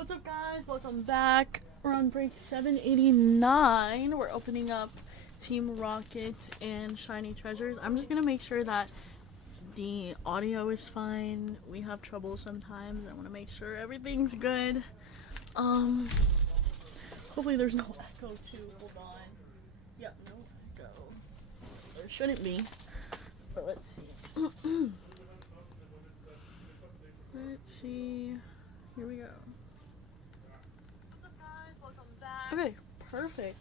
What's up, guys? Welcome back. We're on break 789. We're opening up Team Rocket and Shiny Treasures. I'm just gonna make sure that the audio is fine. We have trouble sometimes. I want to make sure everything's good. Hopefully there's no echo too. Hold on. Yep, no echo. There shouldn't be. But let's see. Let's see. Here we go. What's up, guys? Welcome back. Okay, perfect.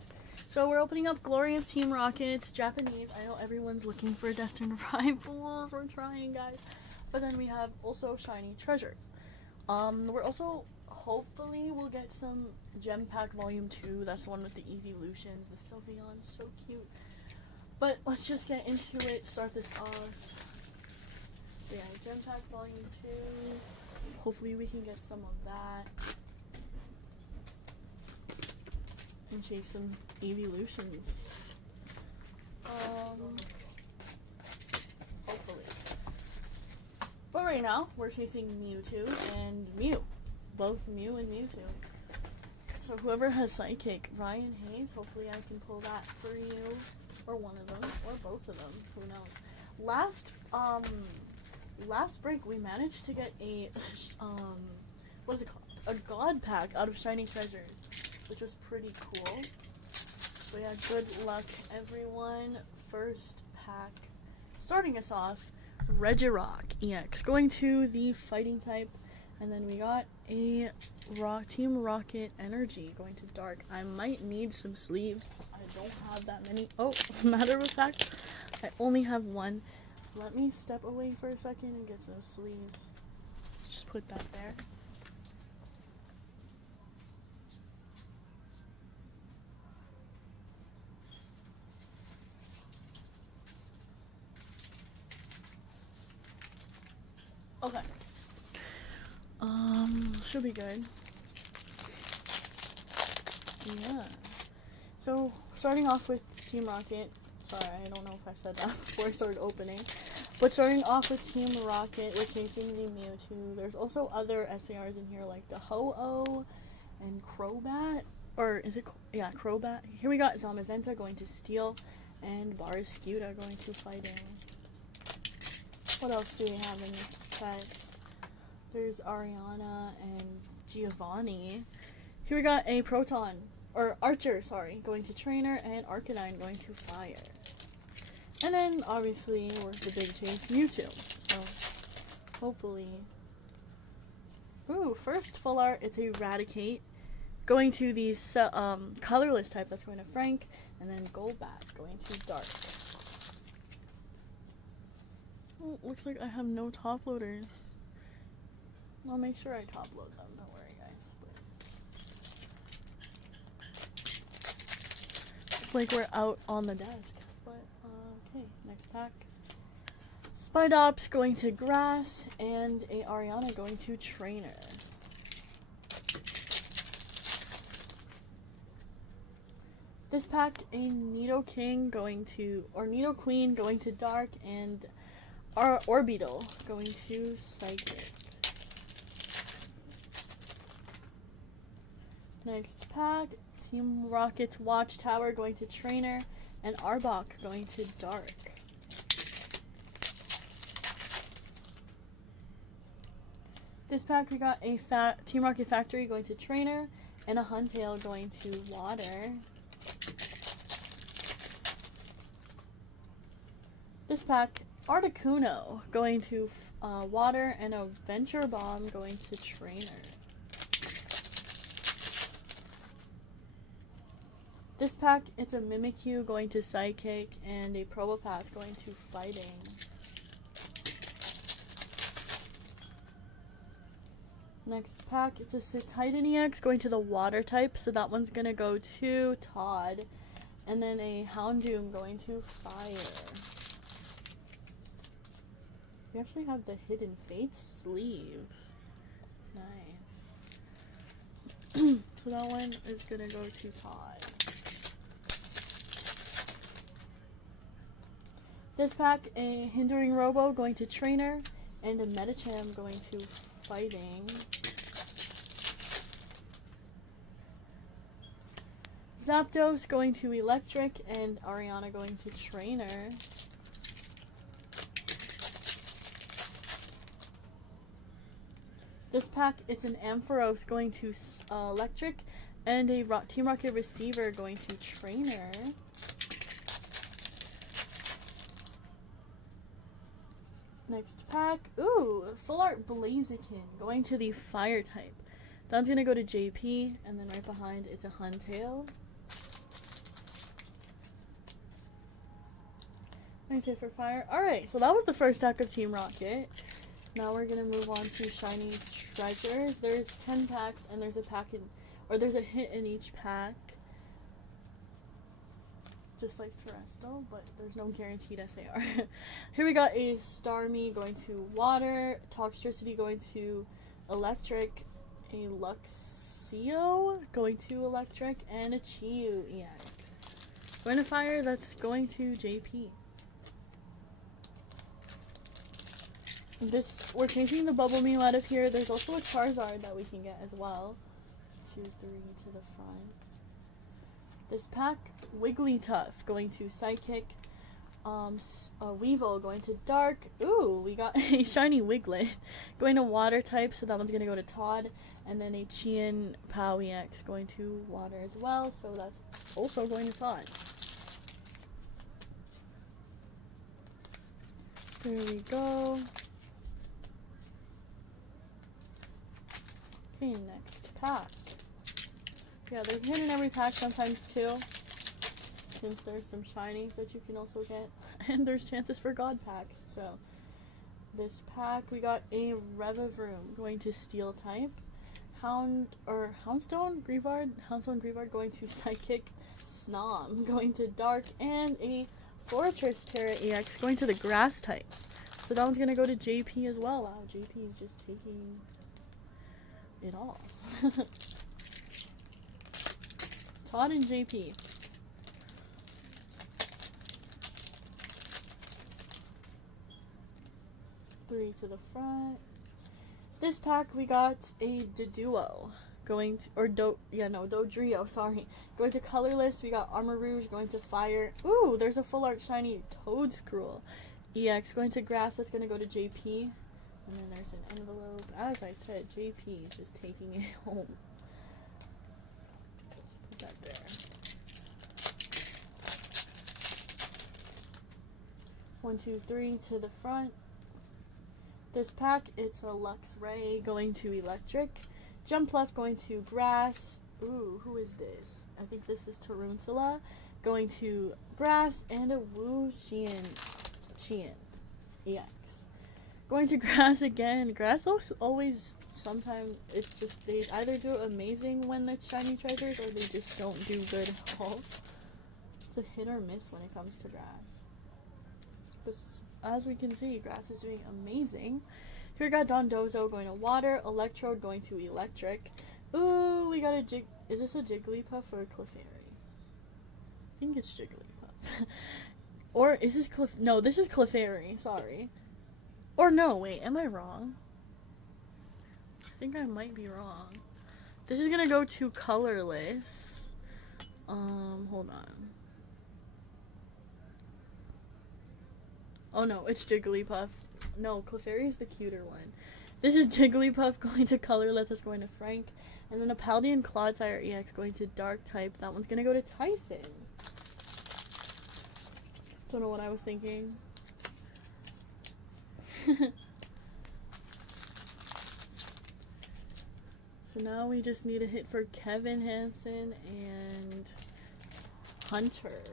So we're opening up Glory of Team Rocket's Japanese. I know everyone's looking for Destined Rivals. We're trying, guys. But then we have also Shiny Treasures. We're also, hopefully, we'll get some Gem Pack Volume 2. That's the one with the evolutions. The Sylveon's so cute. But let's just get into it. Start this off. So yeah, Gem Pack Volume 2. Hopefully we can get some of that. And chase some evolutions. Hopefully. But right now, we're chasing Mewtwo and Mew. Both Mew and Mewtwo. So whoever has Psychic, Ryan Hayes, hopefully I can pull that for you. Or one of them, or both of them, who knows. Last break we managed to get a, what is it called? A God Pack out of Shiny Treasures, which was pretty cool. So yeah, good luck everyone. First pack, starting us off, Regirock EX, going to the fighting type. And then we got a Team Rocket Energy going to Dark. I might need some sleeves. I don't have that many. Oh, matter of fact, I only have one. Let me step away for a second and get some sleeves. Just put that there. Okay. Should be good. Yeah. So, starting off with Team Rocket. Sorry, I don't know if I said that before I started opening. But starting off with Team Rocket, we're chasing the Mewtwo. There's also other SARs in here, like the Ho-Oh and Crobat. Or is it? Yeah, Crobat. Here we got Zamazenta going to Steel, and Barraskewda going to Fighting. What else do we have in this set? There's Ariana and Giovanni. Here we got a Proton, or Archer, sorry, going to Trainer, and Arcanine going to Fire. And then, obviously, we're the big chase, Mewtwo. So, hopefully. Ooh, first full art, it's Eradicate. Going to the colorless type, that's going to Frank. And then Golbat going to Dark. Oh, looks like I have no top loaders. I'll make sure I top load them, don't worry, guys. It's like we're out on the desk. But, okay, next pack. Spidops going to Grass, and a Ariana going to Trainer. This pack, a Nidoking going to, or Nidoqueen going to Dark, and our Orbital going to Psychic. Next pack, Team Rocket's Watchtower going to Trainer, and Arbok going to Dark. This pack we got a Team Rocket Factory going to Trainer, and a Huntail going to Water. This pack, Articuno going to Water, and a Venture Bomb going to Trainer. This pack, it's a Mimikyu going to Psychic, and a Probopass going to Fighting. Next pack, it's a Titan EX going to the Water type, so that one's going to go to Todd. And then a Houndoom going to Fire. We actually have the Hidden Fates sleeves. Nice. So that one is going to go to Todd. This pack, a Hindering Robo going to Trainer, and a Medicham going to Fighting. Zapdos going to Electric, and Ariana going to Trainer. This pack, it's an Ampharos going to Electric, and a Team Rocket Receiver going to Trainer. Next pack, ooh, Full Art Blaziken going to the Fire type. That's gonna go to JP, and then right behind it's a Huntail. Nice hit for Fire. Alright, so that was the first deck of Team Rocket. Now we're gonna move on to Shiny Treasures. There's 10 packs, and there's a pack in, or there's a hit in each pack. Just like Terrestrial, but there's no guaranteed SAR. Here we got a Starmie going to Water, Toxtricity going to Electric, a Luxio going to Electric, and a Chiyu EX. Going to Fire, that's going to JP. We're changing the Bubble Mew out of here. There's also a Charizard that we can get as well. 2, 3 to the front. This pack, Wigglytuff going to Psychic, Weevil going to Dark. Ooh, we got a shiny Wiglet going to Water type, so that one's going to go to Todd. And then a Chien Pow EX going to Water as well, so that's also going to Todd. There we go. Okay, next pack. Yeah, there's a hit in every pack sometimes too, since there's some shinies that you can also get, and there's chances for God packs. So this pack, we got a Revavroom going to Steel type, Houndstone Greavard going to Psychic, Snom going to Dark, and a Fortress Terra EX going to the Grass type. So that one's gonna go to JP as well. Wow, JP is just taking it all. Todd and JP. Three to the front. This pack we got a Doduo going to, Dodrio, sorry. Going to Colorless, we got Armor Rouge going to Fire. Ooh, there's a Full Art Shiny Toedscruel EX going to Grass, that's going to go to JP. And then there's an envelope. As I said, JP is just taking it home. Put that there. 1, 2, 3 to the front. This pack, it's a Luxray going to Electric, Jumpluff going to Grass. Ooh, who is this? I think this is Taruntula going to Grass, and a Wu Chien EX going to Grass again. Grass always sometimes it's just they either do amazing when it's shiny treasures, or they just don't do good at all. It's a hit or miss when it comes to Grass. But as we can see, Grass is doing amazing. Here we got Dondozo going to Water, Electrode going to Electric. Ooh, we got a is this a Jigglypuff or a Clefairy? I think it's Jigglypuff. Or is this no, this is Clefairy, sorry. Or no, wait, am I wrong? I think I might be wrong. This is gonna go to Colorless. Hold on. Oh no, it's Jigglypuff. No, Clefairy is the cuter one. This is Jigglypuff going to Colorless, that's going to Frank. And then a Paldean Clodsire EX going to Dark type. That one's gonna go to Tyson. Don't know what I was thinking. So now we just need a hit for Kevin Hansen and Hunter.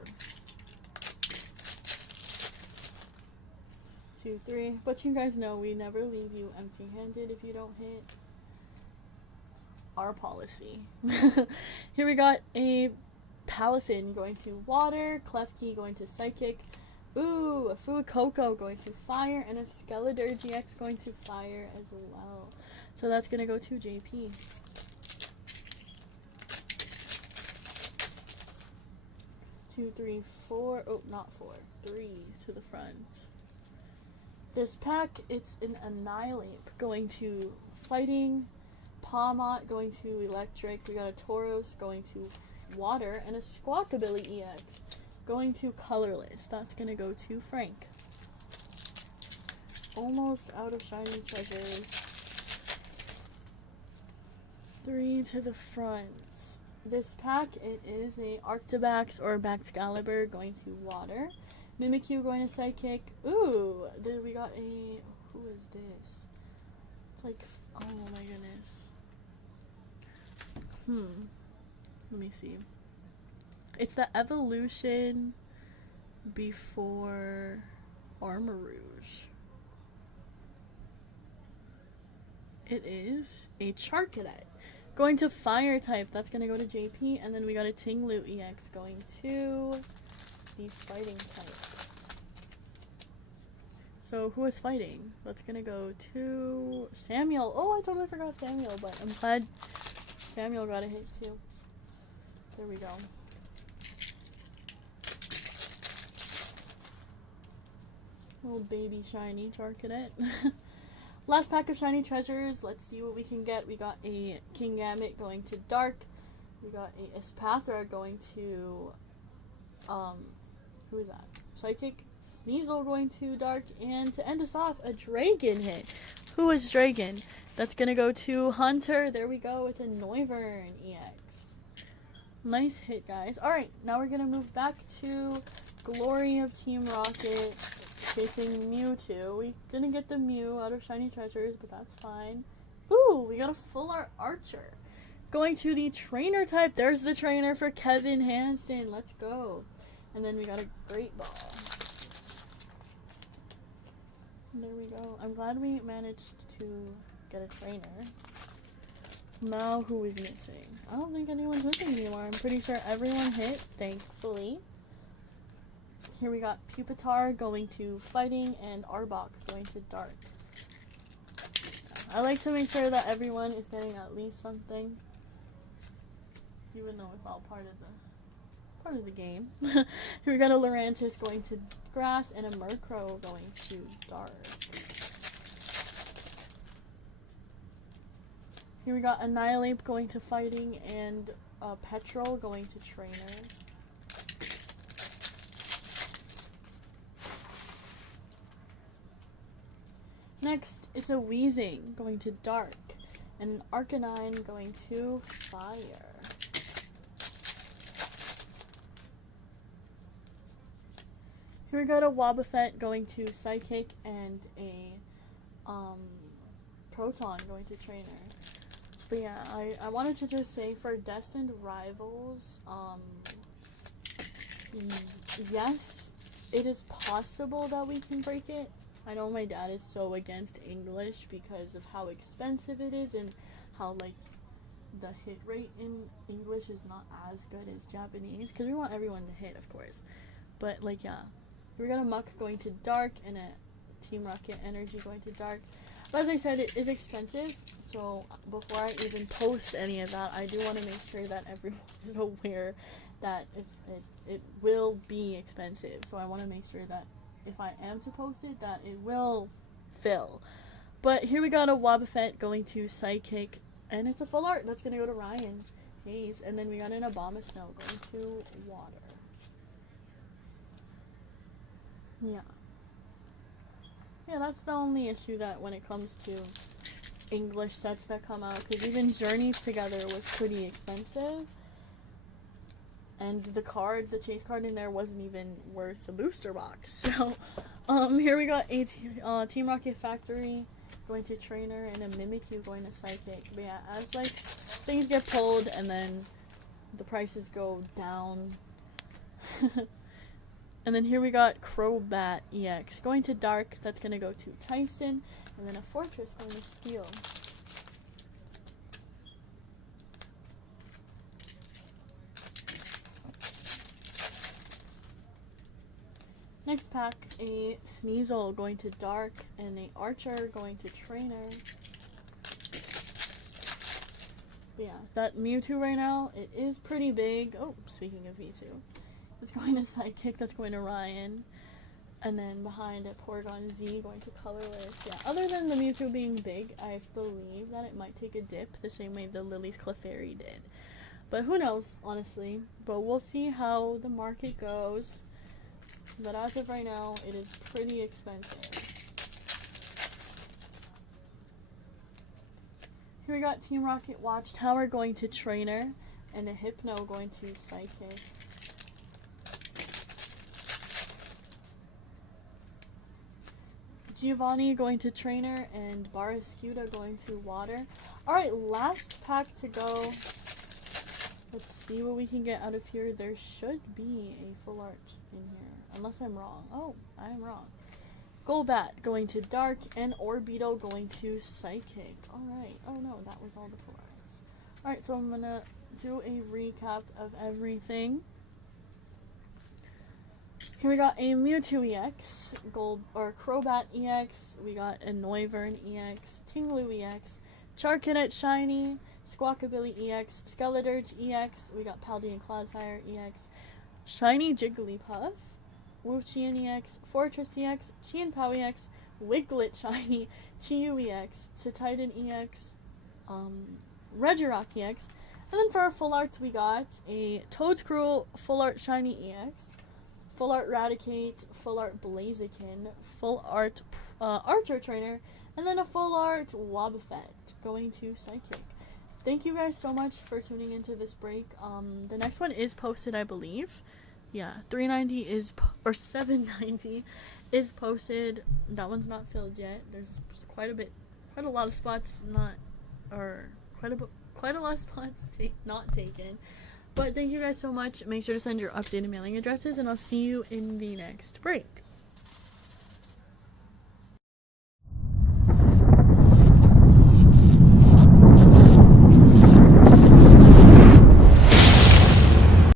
2, 3. But you guys know we never leave you empty-handed if you don't hit. Our policy. Here we got a Palafin going to Water, Klefki going to Psychic, ooh, a Fuecoco going to Fire, and a Skeletor GX going to Fire as well. So that's gonna go to JP. Two, three, four. Oh, not 4. 3 to the front. This pack, it's an Annihilate going to Fighting, Pawmot going to Electric. We got a Tauros going to Water, and a Squawkabilly EX going to Colorless. That's going to go to Frank. Almost out of shiny treasures. 3 to the front. This pack, it is a Arctibax or Baxcalibur going to Water. Mimikyu going to Psychic. Ooh, we got a... Who is this? It's like... Oh my goodness. Let me see. It's the evolution before Armor Rouge. It is a Charcadet. Going to Fire type, that's going to go to JP. And then we got a Tinglu EX going to the Fighting type. So who is fighting? That's going to go to Samuel. Oh, I totally forgot Samuel, but I'm glad Samuel got a hit too. There we go. Little baby shiny Charcadet. Last pack of shiny treasures. Let's see what we can get. We got a Kingambit going to Dark. We got a Espathra going to who is that? Psychic. Sneasel going to Dark, and to end us off, a Dragon hit. Who is Dragon? That's gonna go to Hunter. There we go with a Noivern EX. Nice hit, guys. Alright, now we're gonna move back to Glory of Team Rocket. Chasing Mewtwo. We didn't get the Mew out of shiny treasures, but that's fine. Ooh, we got a full art Archer. Going to the trainer type. There's the trainer for Kevin Hansen. Let's go. And then we got a Great Ball. There we go. I'm glad we managed to get a trainer. Now who is missing? I don't think anyone's missing anymore. I'm pretty sure everyone hit, thankfully. Here we got Pupitar going to Fighting and Arbok going to Dark. I like to make sure that everyone is getting at least something, even though it's all part of the game. Here we got a Lurantis going to Grass and a Murkrow going to Dark. Here we got Annihilate going to Fighting and Petrol going to Trainer. Next, it's a Weezing going to Dark, and an Arcanine going to Fire. Here we got a Wobbuffet going to Psychic, and a Proton going to Trainer. But yeah, I wanted to just say for Destined Rivals, yes, it is possible that we can break it. I know my dad is so against English because of how expensive it is and how, like, the hit rate in English is not as good as Japanese. Because we want everyone to hit, of course. But, like, yeah. We got a Muck going to Dark and a Team Rocket Energy going to Dark. But as I said, it is expensive. So, before I even post any of that, I do want to make sure that everyone is aware that it will be expensive. So, I want to make sure that if I am to post it, that it will fill. But here we got a Wobbuffet going to Psychic, and it's a full art. That's going to go to Ryan Hayes. And then we got an Abomasnow going to Water. Yeah. Yeah, that's the only issue that when it comes to English sets that come out, because even Journeys Together was pretty expensive. And the chase card in there wasn't even worth the booster box. So, here we got a Team Rocket Factory going to Trainer and a Mimikyu going to Psychic. But yeah, as like things get pulled and then the prices go down. And then here we got Crobat EX going to Dark. That's going to go to Tyson. And then a Fortress going to Steel. Next pack, a Sneasel going to Dark and a Archer going to Trainer. But yeah, that Mewtwo right now, it is pretty big. Oh, speaking of Mewtwo, it's going to Psychic, that's going to Ryan. And then behind it, Porygon Z going to Colorless. Yeah, other than the Mewtwo being big, I believe that it might take a dip the same way the Lily's Clefairy did. But who knows, honestly. But we'll see how the market goes. But as of right now, it is pretty expensive. Here we got Team Rocket Watchtower going to Trainer, and a Hypno going to Psychic. Giovanni going to Trainer, and Barrascuda going to Water. Alright, last pack to go. Let's see what we can get out of here. There should be a full art in here, unless I'm wrong. Oh, I am wrong. Golbat going to Dark, and Orbeetle going to Psychic. Alright. Oh no, that was all the full arts. Alright, so I'm gonna do a recap of everything. Here we got a Mewtwo EX, Crobat EX, we got a Noivern EX, Tinglu EX, Charcadet Shiny, Squawkabilly EX, Skeledirge EX, we got Paldean Clodsire EX, Shiny Jigglypuff, Wuchian EX, Fortress EX, Chien-Pao EX, Wiglet Shiny, Chiyu EX, Titan EX, Regirock EX, and then for our full arts we got a Toedscruel Full Art Shiny EX, Full Art Raticate, Full Art Blaziken, Full Art Archer Trainer, and then a Full Art Wobbuffet going to Psychic. Thank you guys so much for tuning into this break. The next one is posted, I believe. Yeah, 390 is, or 790 is posted. That one's not filled yet. There's quite a lot of spots quite a lot of spots not taken. But thank you guys so much. Make sure to send your updated mailing addresses, and I'll see you in the next break.